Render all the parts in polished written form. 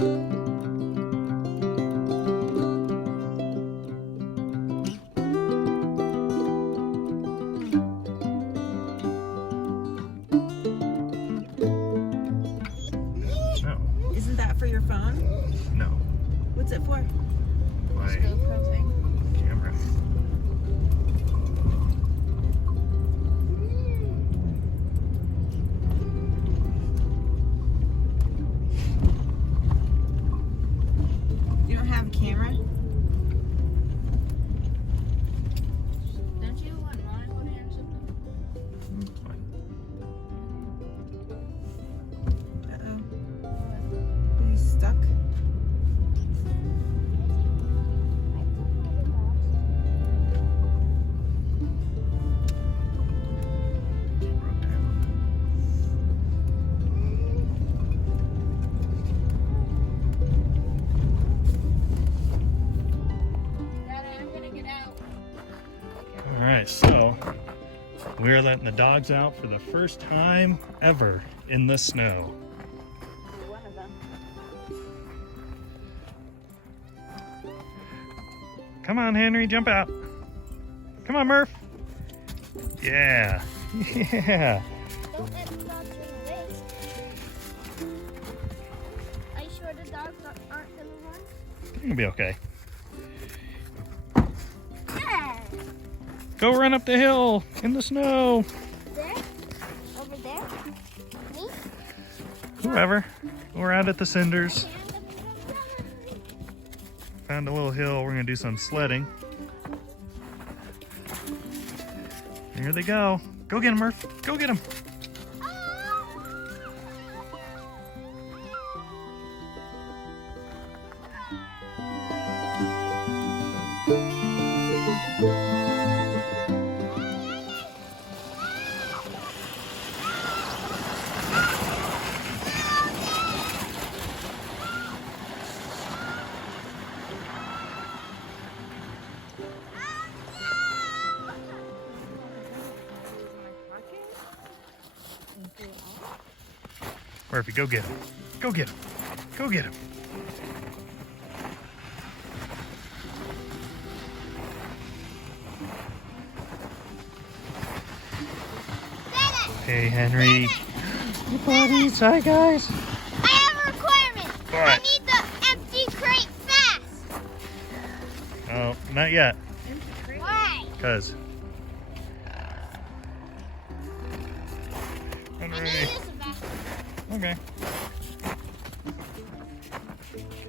Isn't that for your phone? No. What's it for? My GoPro thing. camera. You don't have a camera? Don't you want Monica to answer It's fine. Uh-oh. He's stuck. Broke down. Daddy, I'm gonna get out. All right, so we're letting the dogs out for the first time ever in the snow. One of them. Come on, Henry, jump out. Come on, Murph. Yeah, yeah. Don't let the dogs run away. Are you sure the dogs aren't gonna run? You're gonna be okay. Yeah. Go run up the hill in the snow. There? Over there? Me? Whoever. We're out at the cinders. Found a little hill. We're gonna do some sledding. Here they go. Go get him, Murph. Go get him. Murphy, go get him. Go get him. Go get him. Hey, Henry. Hey, buddies. Hi, guys. I have a requirement. What? I need the empty crate fast. Oh, not yet. Why? Cause. I need Henry. this fast. Okay.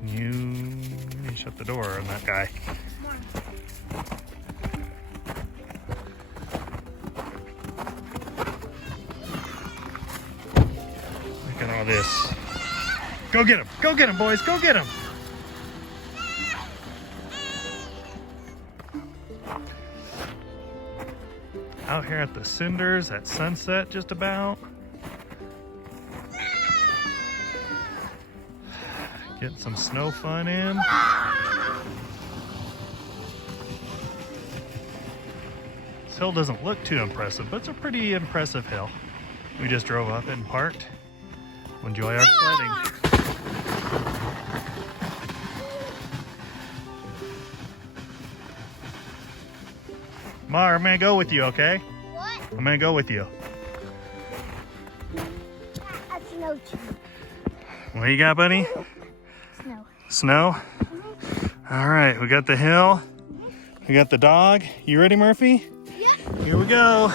Can you shut the door on that guy? Look at all this. Go get him! Go get him, boys! Go get him! Out here at the cinders at sunset, just about. Getting some snow fun in. This hill doesn't look too impressive, but it's a pretty impressive hill. We just drove up and parked. We'll enjoy our sledding. Mar, I'm gonna go with you, okay? What? I'm gonna go with you. That's no tea. What you got, buddy? Snow. Snow? All right, we got the hill. We got the dog. You ready, Murphy? Yep. Here we go.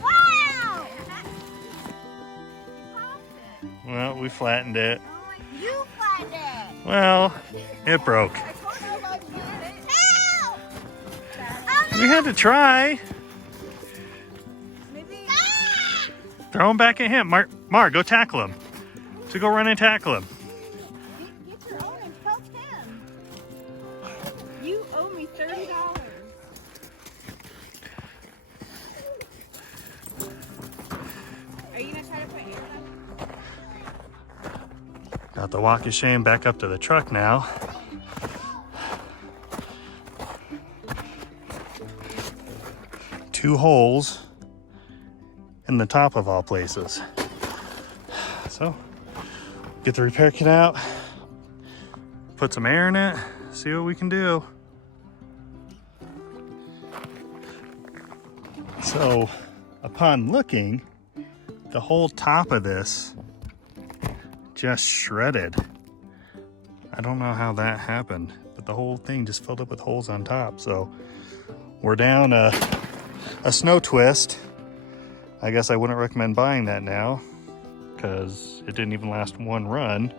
Wow! Well, we flattened it. You find it. Well, it broke. Help! We had to try. Throw him back at him. Mar, go tackle him. So go run and tackle him. Get your own and poke him. You owe me $30. Are you gonna try to put yours up? Got the walk of shame back up to the truck now. Two holes in the top of all places. So, get the repair kit out, put some air in it, see what we can do. So, upon looking, the whole top of this just shredded. I don't know how that happened, but the whole thing just filled up with holes on top. So, we're down a snow twist. I guess I wouldn't recommend buying that now because it didn't even last one run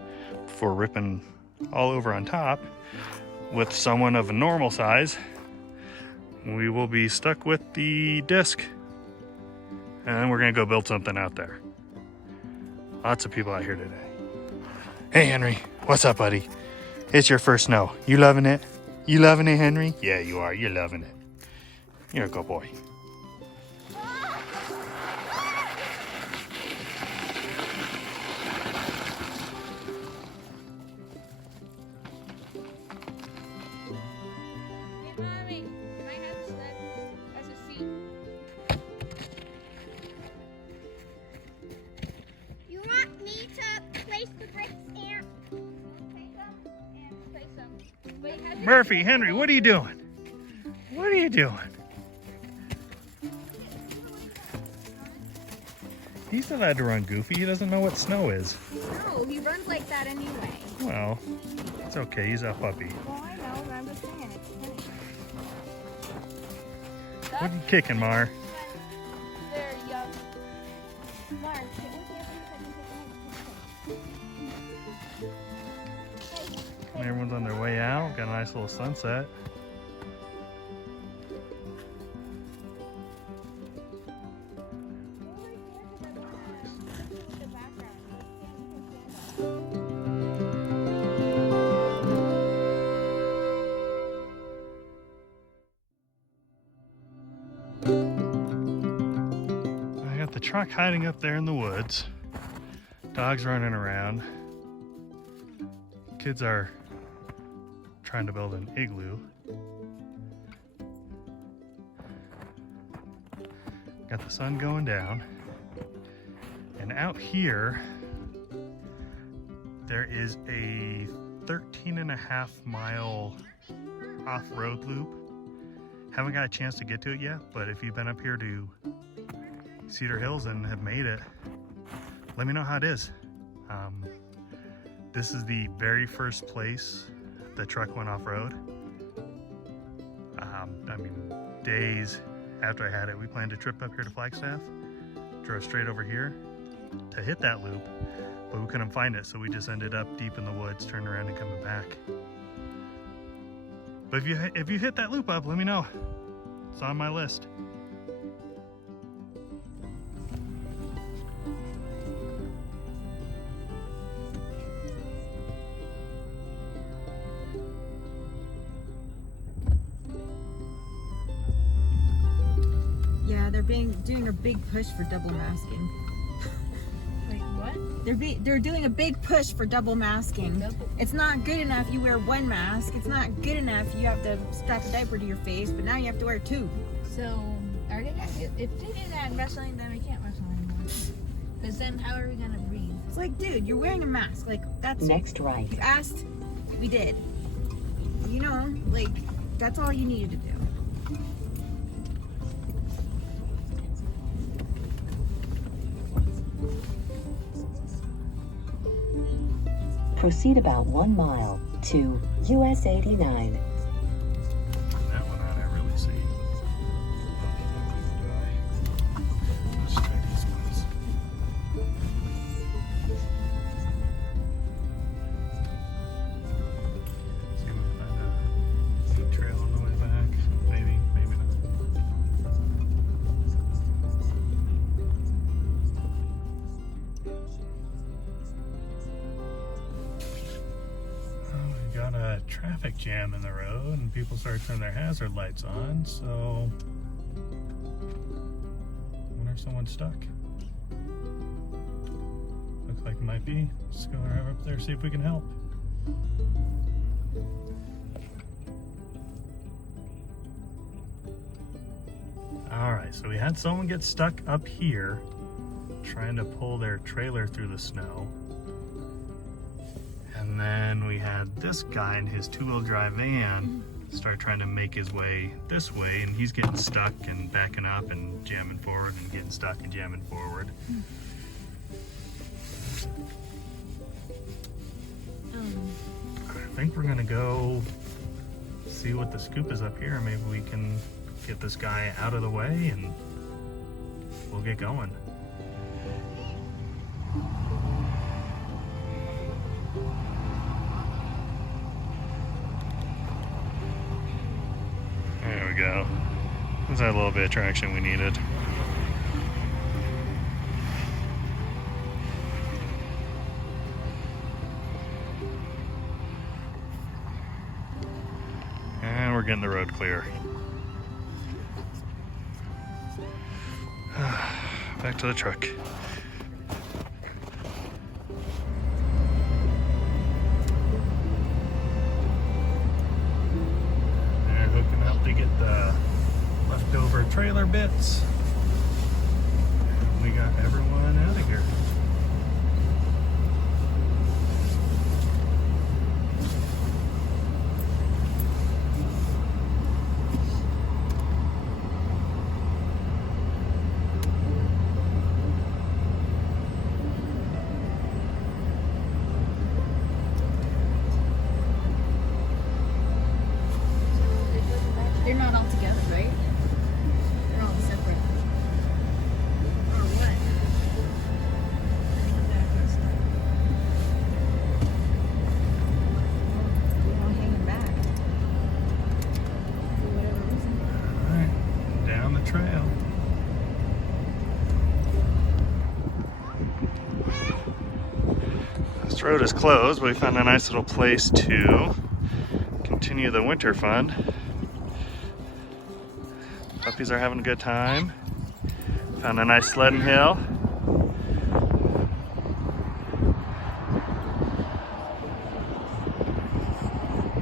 before ripping all over on top. With someone of a normal size, we will be stuck with the disc, and then we're gonna go build something out there. Lots of people out here today. Hey Henry, what's up, buddy? It's your first snow. You loving it? You loving it, Henry? Yeah, you are. You're loving it. You're a good boy. Murphy, Henry, what are you doing? What are you doing? He's allowed to run goofy. He doesn't know what snow is. No, he runs like that anyway. Well, it's okay. He's a puppy. Well, I know, but I'm just saying it's funny. What are you kicking, Mar? They're young. Mark, Everyone's on their way out. Got a nice little sunset. I got the truck hiding up there in the woods. Dogs running around. Kids are trying to build an igloo. Got the sun going down. And out here, there is a 13.5 mile off-road loop. Haven't got a chance to get to it yet, but if you've been up here to Cedar Hills and have made it, let me know how it is. This is the very first place the truck went off-road. I mean, days after I had it, we planned a trip up here to Flagstaff, drove straight over here to hit that loop, but we couldn't find it, so we just ended up deep in the woods, turning around and coming back. But if you hit that loop up, let me know. It's on my list. yeah, they're doing a big push for double masking. Wait, what? They're doing a big push for double masking. It's not good enough you wear one mask. It's not good enough you have to strap a diaper to your face, but now you have to wear two. So, are they gonna, if they do that in wrestling, then we can't wrestle anymore. Because then how are we gonna breathe? It's like, dude, you're wearing a mask. Like, that's... Next right. You asked, we did. You know, like, that's all you needed to do. Proceed about 1 mile to US 89. That one I don't really see. Let's try these ones. See if we can find a neat trail on the way back. Maybe, maybe not. We got a traffic jam in the road and people started turning their hazard lights on, so I wonder if someone's stuck. Looks like it might be. Just go right up there, see if we can help. Alright, so we had someone get stuck up here trying to pull their trailer through the snow. And then we had this guy in his two-wheel drive van start trying to make his way this way, and he's getting stuck and backing up and jamming forward and getting stuck and jamming forward. I think we're gonna go see what the scoop is up here. Maybe we can get this guy out of the way and we'll get going. There we go. There's that little bit of traction we needed. And we're getting the road clear. Back to the truck. They're hooking up to get the leftover trailer bits. We got everyone out of here. They're not all together, right? They're all separate. Or what? They're all hanging back. For whatever reason. Alright, down the trail. This road is closed, but we found a nice little place to continue the winter fun. Puppies are having a good time. Found a nice sledding hill.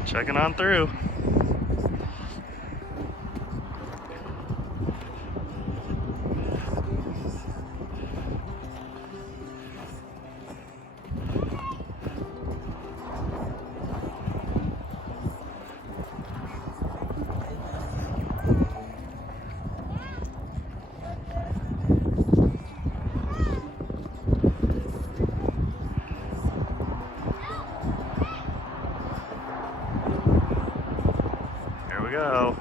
Checking on through. Go.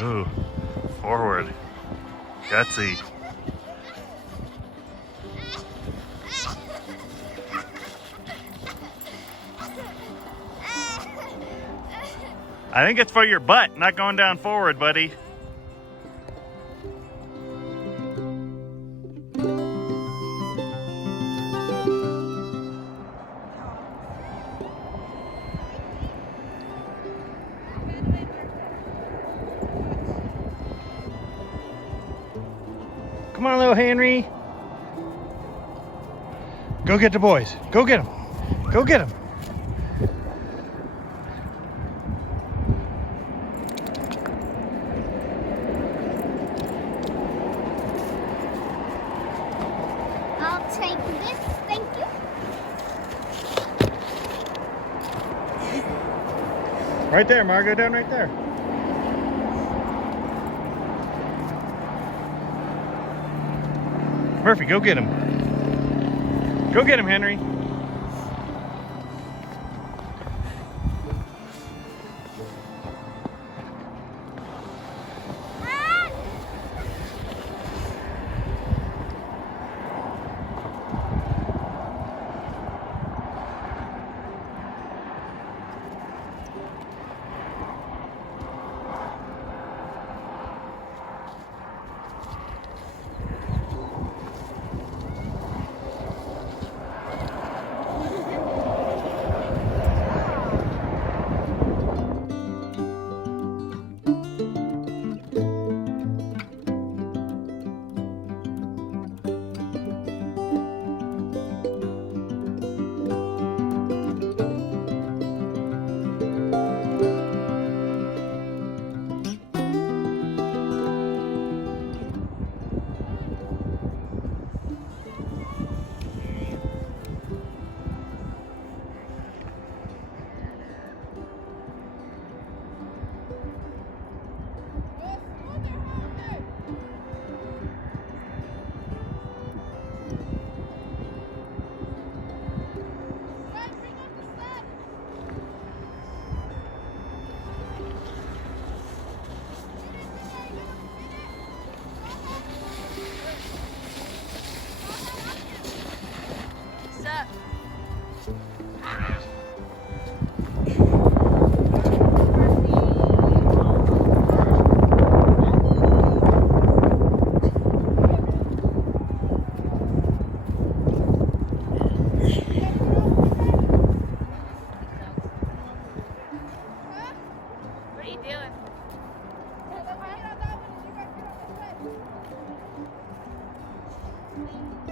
Ooh, forward. Gutsy. I think it's for your butt, not going down forward, buddy. Come on, little Henry. Go get the boys. Go get them. Go get them. I'll take this, thank you. Right there, Margo, down right there. Murphy, go get him. Go get him, Henry. doing? Get on that one and you guys get on this way.